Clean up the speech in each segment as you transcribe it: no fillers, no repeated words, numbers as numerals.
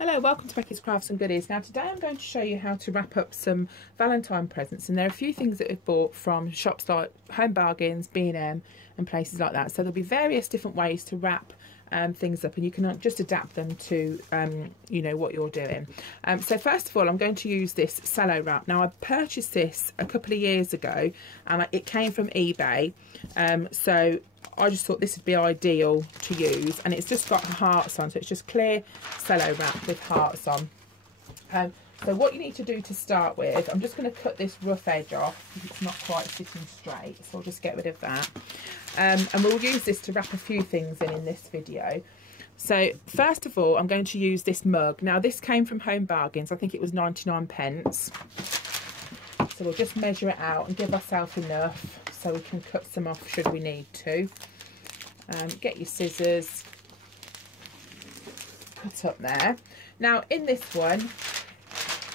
Hello, welcome to Becky's Crafts and Goodies. Now today I'm going to show you how to wrap up some Valentine presents, and there are a few things that we've bought from shops like Home Bargains, B&M and places like that. So there'll be various different ways to wrap things up, and you can just adapt them to you know, what you're doing. So first of all, I'm going to use this cello wrap. Now I purchased this a couple of years ago and it came from eBay, so I just thought this would be ideal to use, and it's just got hearts on, so it's just clear cello wrap with hearts on. So what you need to do to start with, I'm just going to cut this rough edge off because it's not quite sitting straight, so I'll just get rid of that. And we'll use this to wrap a few things in this video. So first of all, I'm going to use this mug. Now this came from Home Bargains, I think it was 99p. So we'll just measure it out and give ourselves enough so we can cut some off should we need to. Get your scissors, cut up there. Now in this one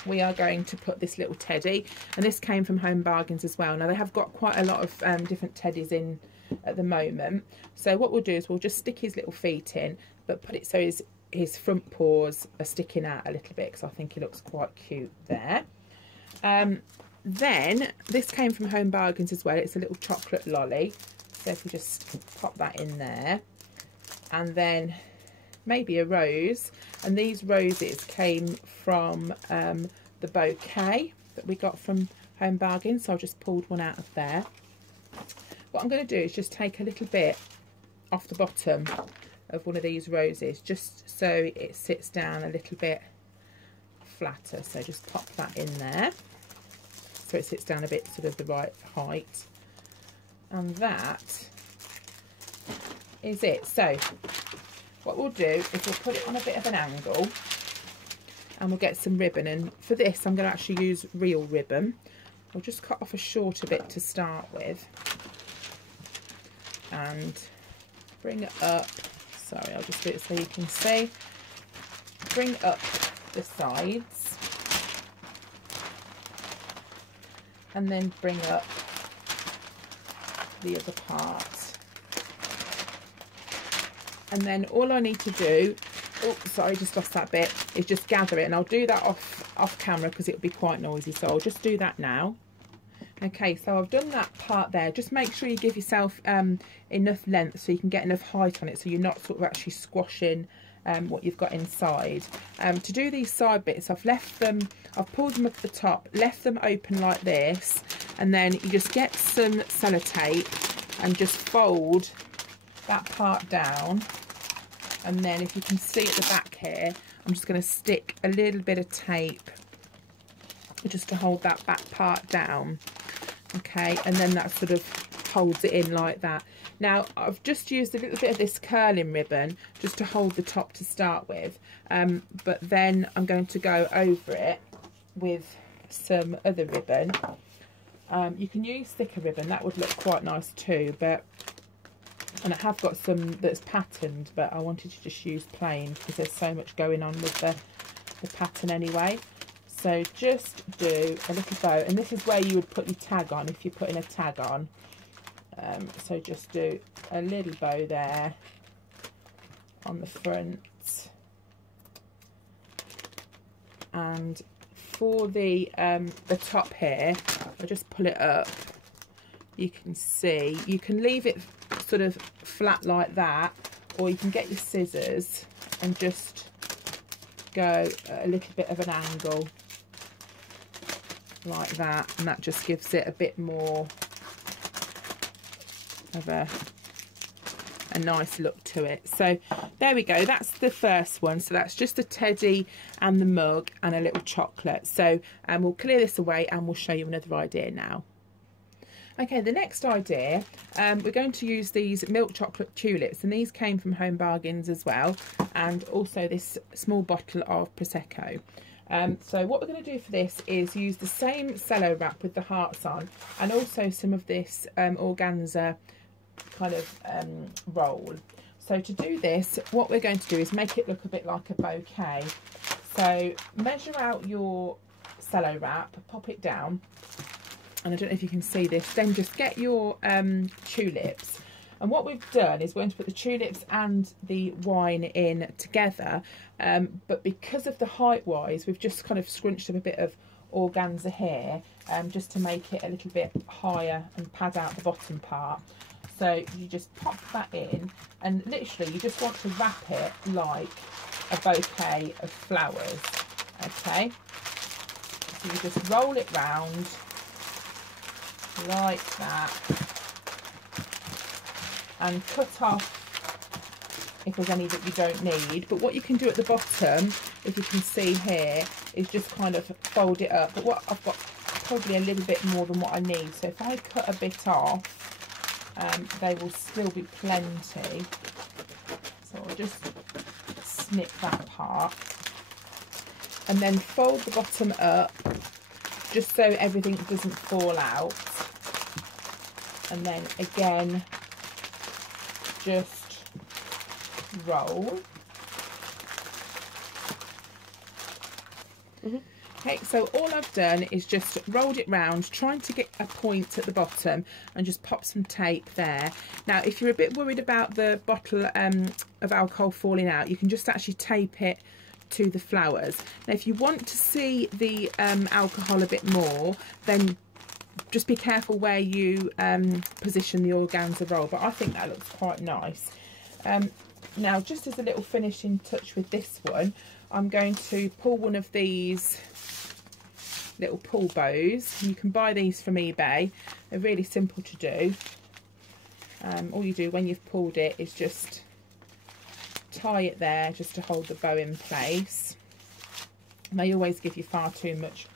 we are going to put this little teddy, and this came from Home Bargains as well. Now they have got quite a lot of different teddies in at the moment, so what we'll do is we'll just stick his little feet in, but put it so his front paws are sticking out a little bit, because I think he looks quite cute there. Then this came from Home Bargains as well. It's a little chocolate lolly, so if we just pop that in there, and then maybe a rose, and these roses came from the bouquet that we got from Home Bargains, so I just pulled one out of there. What I'm going to do is just take a little bit off the bottom of one of these roses, just so it sits down a little bit flatter, so just pop that in there so it sits down a bit sort of the right height, and that is it. So what we'll do is we'll put it on a bit of an angle, and we'll get some ribbon, and for this I'm going to actually use real ribbon. I'll just cut off a shorter bit to start with and bring it up. Sorry, I'll just do it so you can see. Bring up the sides and then bring up the other part, and then all I need to do, oh sorry, just lost that bit, is just gather it, and I'll do that off camera because it'll be quite noisy, so I'll just do that now. Okay, so I've done that part there. Just make sure you give yourself enough length so you can get enough height on it, so you're not sort of actually squashing what you've got inside. To do these side bits, I've pulled them up the top, left them open like this, and then you just get some sellotape and just fold that part down, and then if you can see at the back here, I'm just going to stick a little bit of tape just to hold that back part down. Okay, and then that sort of holds it in like that. Now I've just used a little bit of this curling ribbon just to hold the top to start with, but then I'm going to go over it with some other ribbon. You can use thicker ribbon, that would look quite nice too, and I have got some that's patterned, but I wanted to just use plain because there's so much going on with the pattern anyway. So just do a little bow, and this is where you would put your tag on if you're putting a tag on. So just do a little bow there on the front, and for the top here, I'll just pull it up. You can see, you can leave it sort of flat like that, or you can get your scissors and just go a little bit of an angle like that, and that just gives it a bit more of a nice look to it. So there we go, that's the first one. So that's just the teddy and the mug and a little chocolate. So we'll clear this away and we'll show you another idea now. Okay, the next idea, we're going to use these milk chocolate tulips, and these came from Home Bargains as well, and also this small bottle of Prosecco. So what we're going to do for this is use the same cello wrap with the hearts on, and also some of this organza kind of roll. So to do this, what we're going to do is make it look a bit like a bouquet. So measure out your cello wrap, pop it down, and I don't know if you can see this, then just get your tulips, And what we've done is we're going to put the tulips and the wine in together, but because of the height wise, we've just kind of scrunched up a bit of organza here, just to make it a little bit higher and pad out the bottom part. So you just pop that in, and literally you just want to wrap it like a bouquet of flowers. Okay, so you just roll it round like that and cut off if there's any that you don't need. But what you can do at the bottom, if you can see here, is just kind of fold it up. But what I've got probably a little bit more than what I need, so if I cut a bit off, they will still be plenty. So I'll just snip that part and then fold the bottom up just so everything doesn't fall out, and then again just roll. Okay, so all I've done is just rolled it round, trying to get a point at the bottom, and just pop some tape there. Now, if you're a bit worried about the bottle of alcohol falling out, you can just actually tape it to the flowers. Now, if you want to see the alcohol a bit more, then just be careful where you position the organza roll, but I think that looks quite nice. Now, just as a little finishing touch with this one, I'm going to pull one of these little pull bows. You can buy these from eBay. They're really simple to do. All you do when you've pulled it is just tie it there just to hold the bow in place. And they always give you far too much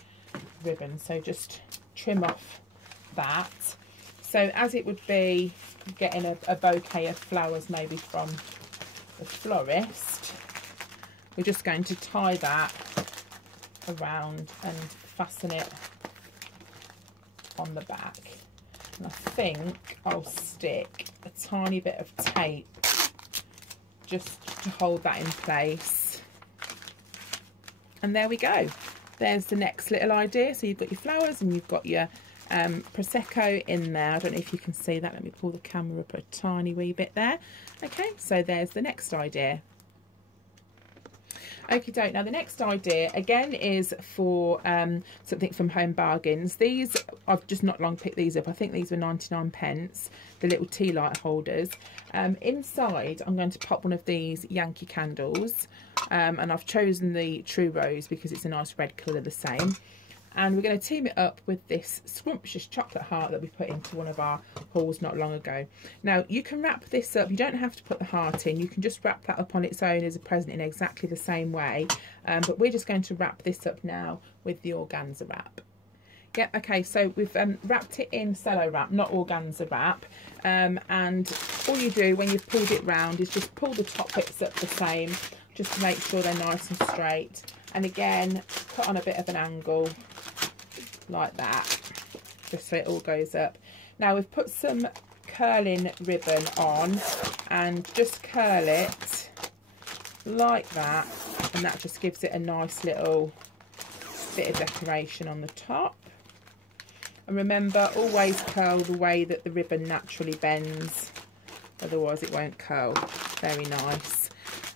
ribbon, so just trim off that. So as it would be getting a bouquet of flowers maybe from the florist, we're just going to tie that around and fasten it on the back. And I think I'll stick a tiny bit of tape just to hold that in place. And there we go. There's the next little idea. So you've got your flowers and you've got your Prosecco in there. I don't know if you can see that. Let me pull the camera up a tiny wee bit there. Okay, so there's the next idea. Okie doke. Now the next idea again is for something from Home Bargains. These, I've just not long picked these up. I think these were 99p, the little tea light holders. Inside I'm going to pop one of these Yankee candles, and I've chosen the True Rose because it's a nice red colour the same. And we're going to team it up with this scrumptious chocolate heart that we put into one of our hauls not long ago. Now, you can wrap this up. You don't have to put the heart in. You can just wrap that up on its own as a present in exactly the same way. But we're just going to wrap this up now with the organza wrap. Yep, okay, so we've wrapped it in cello wrap, not organza wrap. And all you do when you've pulled it round is just pull the top bits up the same, just to make sure they're nice and straight. And again, cut on a bit of an angle like that, just so it all goes up. Now we've put some curling ribbon on and just curl it like that, and that just gives it a nice little bit of decoration on the top. And remember, always curl the way that the ribbon naturally bends, otherwise it won't curl. Very nice.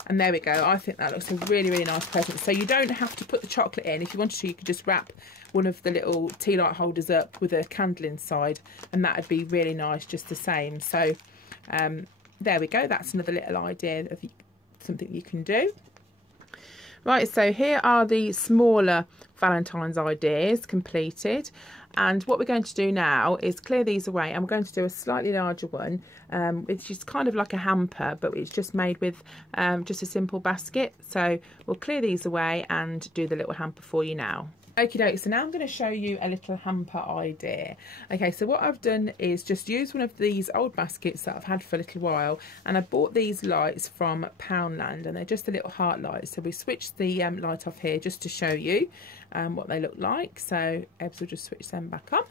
And there we go. I think that looks a really, really nice present. So you don't have to put the chocolate in. If you wanted to, you could just wrap one of the little tea light holders up with a candle inside, and that would be really nice just the same. So there we go. That's another little idea of something you can do. Right, so here are the smaller Valentine's ideas completed. And what we're going to do now is clear these away, and we're going to do a slightly larger one, which is kind of like a hamper, but it's just made with just a simple basket. So we'll clear these away and do the little hamper for you now. Okie doke, so now I'm going to show you a little hamper idea. Okay, so what I've done is just use one of these old baskets that I've had for a little while, and I bought these lights from Poundland, and they're just a little heart lights. So we switched the light off here just to show you what they look like. So Ebbs will just switch them back on.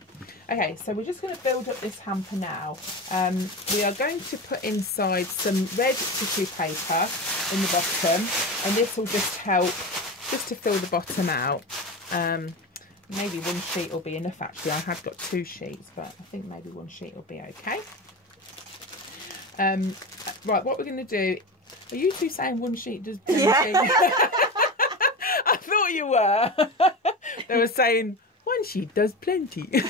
Okay, so we're just going to build up this hamper now. We are going to put inside some red tissue paper in the bottom, and this will just help just to fill the bottom out. Maybe one sheet will be enough. Actually, I have got 2 sheets, but I think maybe 1 sheet will be okay. Right, what we're going to do, are you two saying one sheet does plenty? Yeah. I thought you were. They were saying one sheet does plenty. You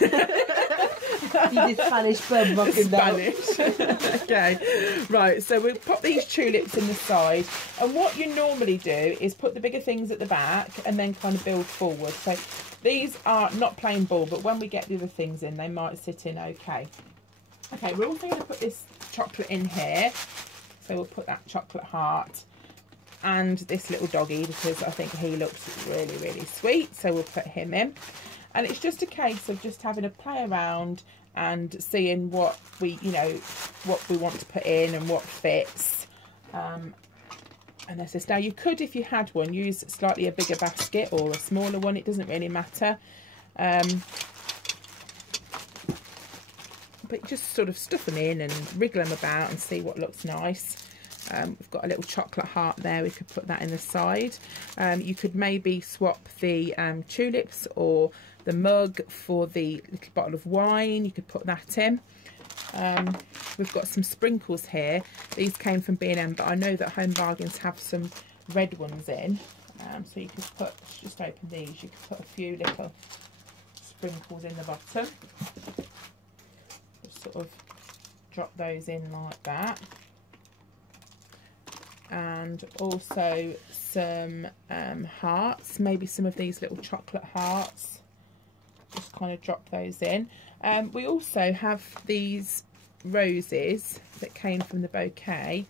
did Spanish bum fucking Spanish. Okay, right, so we'll pop these tulips in the side, and what you normally do is put the bigger things at the back and then kind of build forward. So these are not plain ball, but when we get the other things in, they might sit in okay. Okay, we're also going to put this chocolate in here. So we'll put that chocolate heart and this little doggy, because I think he looks really, really sweet. So we'll put him in. And it's just a case of just having a play around and seeing what we, you know, what we want to put in and what fits. And that's this. Now you could, if you had one, use slightly a bigger basket or a smaller one. It doesn't really matter. But just sort of stuff them in and wriggle them about and see what looks nice. We've got a little chocolate heart there. We could put that in the side. You could maybe swap the tulips or the mug for the little bottle of wine. You could put that in. We've got some sprinkles here. These came from B&M, but I know that Home Bargains have some red ones in. So you could put, just open these, you could put a few little sprinkles in the bottom. Just sort of drop those in like that. And also some hearts, maybe some of these little chocolate hearts. Just kind of drop those in. We also have these roses that came from the bouquet,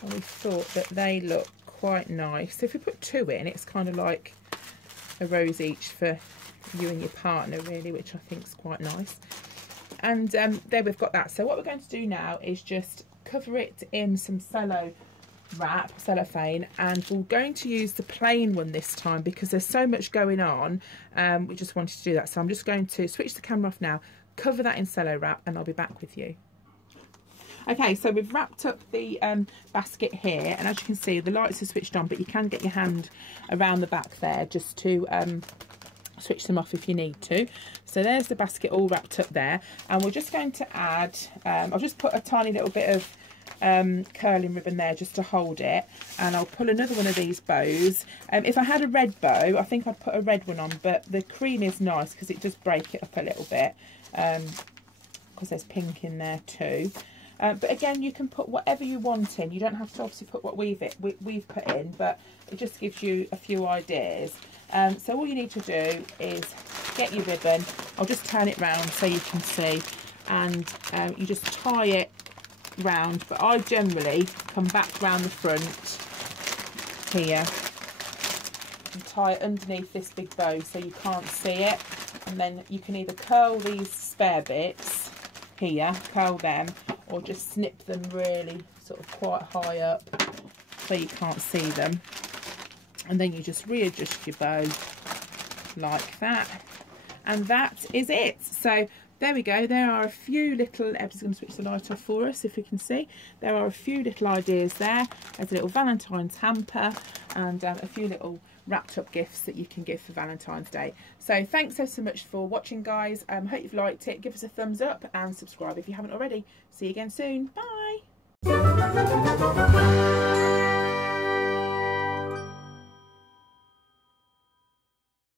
and we thought that they look quite nice. So if we put 2 in, it's kind of like a rose each for you and your partner, really, which I think is quite nice. And there we've got that. So what we're going to do now is just cover it in some cellophane, and we're going to use the plain one this time because there's so much going on. We just wanted to do that, so I'm just going to switch the camera off now, cover that in cello wrap, and I'll be back with you. Okay, so we've wrapped up the basket here, and as you can see the lights are switched on, but you can get your hand around the back there just to switch them off if you need to. So there's the basket all wrapped up there, and we're just going to add, I'll just put a tiny little bit of curling ribbon there just to hold it, and I'll pull another one of these bows. If I had a red bow, I think I'd put a red one on, but the cream is nice because it does break it up a little bit, because there's pink in there too. But again, you can put whatever you want in. You don't have to obviously put what we've put in, but it just gives you a few ideas. So all you need to do is get your ribbon. I'll just turn it round so you can see, and you just tie it round, but I generally come back round the front here and tie it underneath this big bow so you can't see it, and then you can either curl these spare bits here, curl them, or just snip them really sort of quite high up so you can't see them, and then you just readjust your bow like that, and that is it. So there we go. There are a few little, I'm just going to switch the light off for us if we can see. There are a few little ideas there. There's a little Valentine's hamper and a few little wrapped up gifts that you can give for Valentine's Day. So thanks so much for watching, guys. Hope you've liked it. Give us a thumbs up and subscribe if you haven't already. See you again soon. Bye.